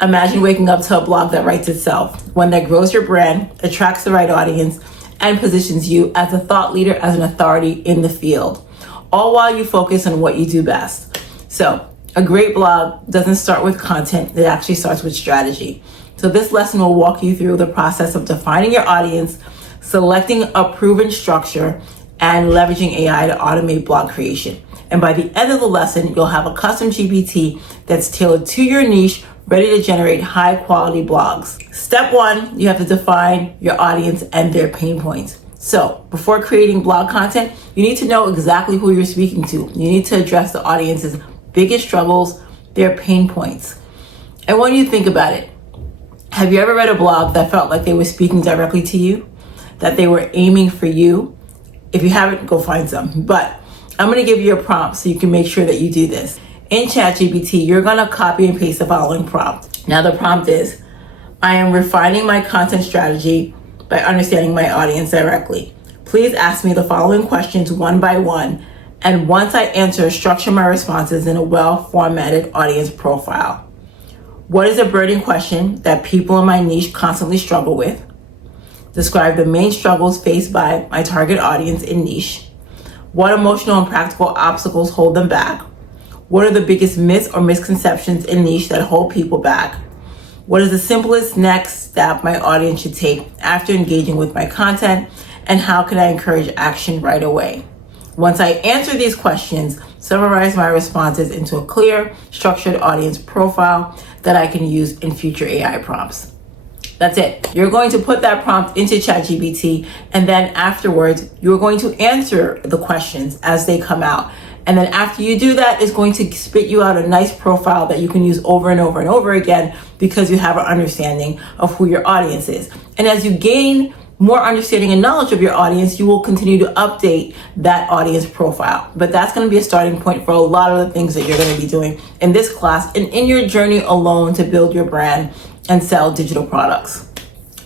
Imagine waking up to a blog that writes itself, one that grows your brand, attracts the right audience, and positions you as a thought leader, as an authority in the field, all while you focus on what you do best. So a great blog doesn't start with content, it actually starts with strategy. So this lesson will walk you through the process of defining your audience, selecting a proven structure, and leveraging AI to automate blog creation. And by the end of the lesson, you'll have a custom GPT that's tailored to your niche, ready to generate high quality blogs. Step one, you have to define your audience and their pain points. So before creating blog content, you need to know exactly who you're speaking to. You need to address the audience's biggest struggles, their pain points. And when you think about it, have you ever read a blog that felt like they were speaking directly to you, that they were aiming for you? If you haven't, go find some. But I'm going to give you a prompt so you can make sure that you do this. In ChatGPT, you're going to copy and paste the following prompt. Now the prompt is, I am refining my content strategy by understanding my audience directly. Please ask me the following questions one by one, and once I answer, structure my responses in a well-formatted audience profile. What is a burning question that people in my niche constantly struggle with? Describe the main struggles faced by my target audience in niche. What emotional and practical obstacles hold them back? What are the biggest myths or misconceptions in niche that hold people back? What is the simplest next step my audience should take after engaging with my content? And how can I encourage action right away? Once I answer these questions, summarize my responses into a clear, structured audience profile that I can use in future AI prompts. That's it. You're going to put that prompt into ChatGPT, and then afterwards, you're going to answer the questions as they come out. And then after you do that, it's going to spit you out a nice profile that you can use over and over and over again because you have an understanding of who your audience is. And as you gain more understanding and knowledge of your audience, you will continue to update that audience profile. But that's going to be a starting point for a lot of the things that you're going to be doing in this class and in your journey alone to build your brand and sell digital products.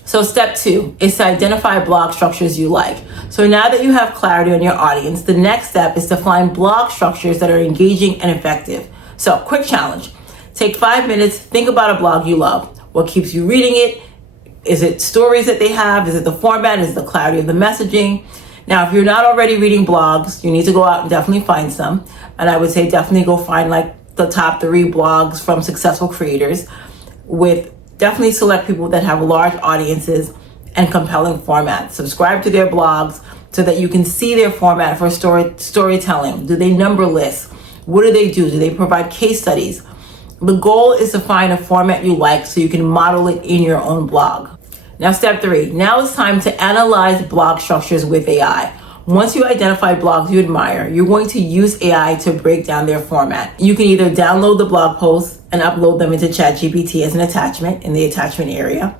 So step two is to identify blog structures you like. So now that you have clarity on your audience, the next step is to find blog structures that are engaging and effective. So quick challenge. Take 5 minutes, think about a blog you love. What keeps you reading it? Is it stories that they have? Is it the format? Is it the clarity of the messaging? Now, if you're not already reading blogs, you need to go out and definitely find some. And I would say definitely go find like the top 3 blogs from successful creators with definitely select people that have large audiences and compelling formats. Subscribe to their blogs so that you can see their format for storytelling. Do they number lists? What do? Do they provide case studies? The goal is to find a format you like so you can model it in your own blog. Now, step 3. Now it's time to analyze blog structures with AI. Once you identify blogs you admire, you're going to use AI to break down their format. You can either download the blog posts and upload them into ChatGPT as an attachment in the attachment area,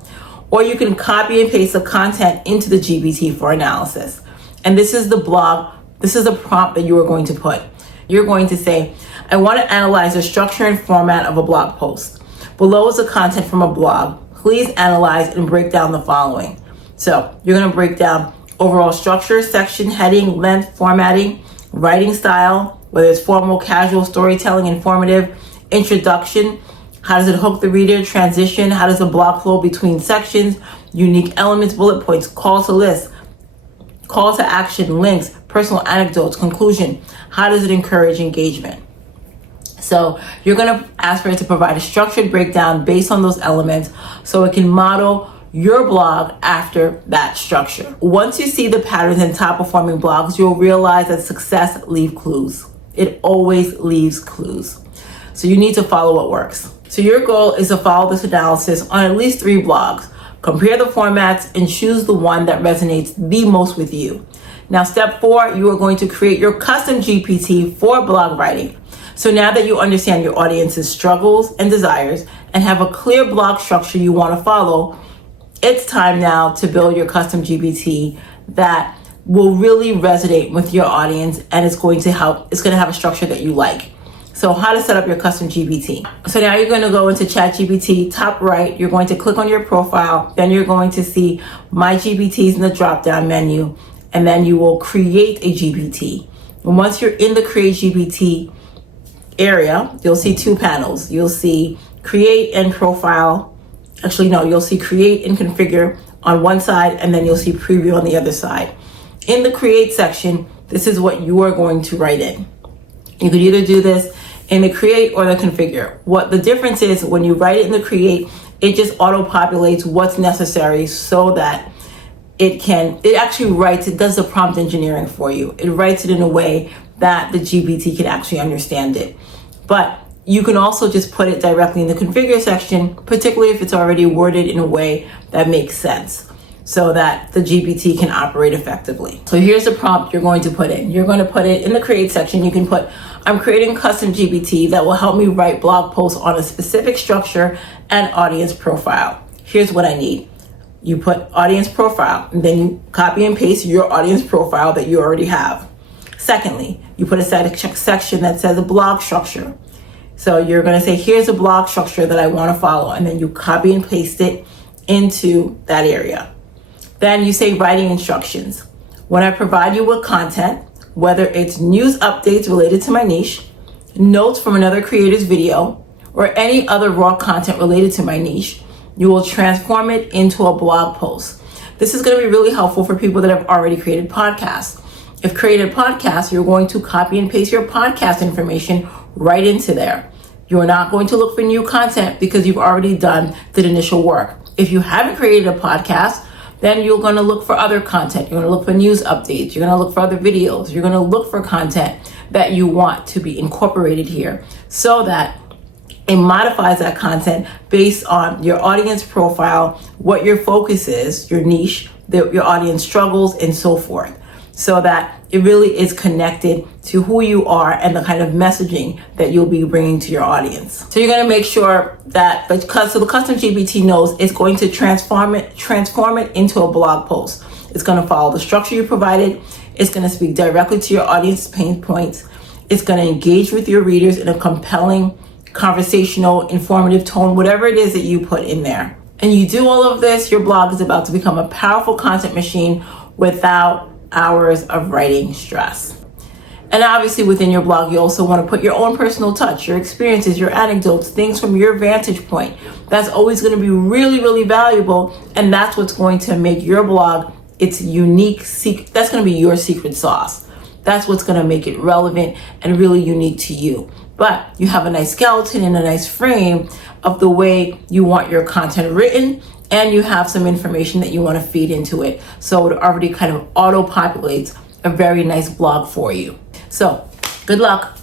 or you can copy and paste the content into the GPT for analysis. And this is the prompt that you are going to put. You're going to say, I want to analyze the structure and format of a blog post. Below is the content from a blog. Please analyze and break down the following. So you're going to break down overall structure, section, heading, length, formatting, writing style, whether it's formal, casual, storytelling, informative, introduction, how does it hook the reader, transition, how does the blog flow between sections, unique elements, bullet points, call to list, call to action, links, personal anecdotes, conclusion, how does it encourage engagement? So you're going to ask for it to provide a structured breakdown based on those elements so it can model your blog after that structure. Once you see the patterns in top performing blogs, you'll realize that success leaves clues. It always leaves clues. So you need to follow what works. So your goal is to follow this analysis on at least 3 blogs. Compare the formats and choose the one that resonates the most with you. Now, step 4, you are going to create your custom GPT for blog writing. So now that you understand your audience's struggles and desires and have a clear blog structure you want to follow, it's time now to build your custom GPT that will really resonate with your audience, and it's going to have a structure that you like. So how to set up your custom GPT. So now you're going to go into ChatGPT, top right, you're going to click on your profile, then you're going to see My GPTs in the drop-down menu, and then you will create a GPT. And once you're in the Create GPT area, you'll see two panels. You'll see create and profile. Actually, no, you'll see create and configure on one side, and then you'll see preview on the other side. In the create section, this is what you are going to write in. You could either do this in the create or the configure. What the difference is, when you write it in the create, it just auto-populates what's necessary so that it actually writes, it does the prompt engineering for you. It writes it in a way that the GPT can actually understand it. But you can also just put it directly in the configure section, particularly if it's already worded in a way that makes sense so that the GPT can operate effectively. So here's the prompt you're going to put in. You're going to put it in the create section. You can put, I'm creating CustomGPT that will help me write blog posts on a specific structure and audience profile. Here's what I need. You put audience profile, and then you copy and paste your audience profile that you already have. Secondly, you put a section that says a blog structure. So you're going to say, here's a blog structure that I want to follow, and then you copy and paste it into that area. Then you say writing instructions. When I provide you with content, whether it's news updates related to my niche, notes from another creator's video, or any other raw content related to my niche, you will transform it into a blog post. This is going to be really helpful for people that have already created podcasts. If created podcasts, you're going to copy and paste your podcast information right into there. You're not going to look for new content because you've already done the initial work. If you haven't created a podcast, then you're going to look for other content. You're going to look for news updates. You're going to look for other videos. You're going to look for content that you want to be incorporated here so that it modifies that content based on your audience profile, what your focus is, your niche, your audience struggles, and so forth, so that it really is connected to who you are and the kind of messaging that you'll be bringing to your audience. So you're going to make sure that the CustomGPT knows it's going to transform it into a blog post. It's going to follow the structure you provided. It's going to speak directly to your audience pain points. It's going to engage with your readers in a compelling, conversational, informative tone, whatever it is that you put in there. And you do all of this, your blog is about to become a powerful content machine without hours of writing stress. And obviously within your blog, you also want to put your own personal touch, your experiences, your anecdotes, things from your vantage point. That's always going to be really, really valuable. And that's what's going to make your blog its unique secret. That's going to be your secret sauce. That's what's going to make it relevant and really unique to you. But you have a nice skeleton and a nice frame of the way you want your content written, and you have some information that you want to feed into it. So it already kind of auto-populates a very nice blog for you. So good luck.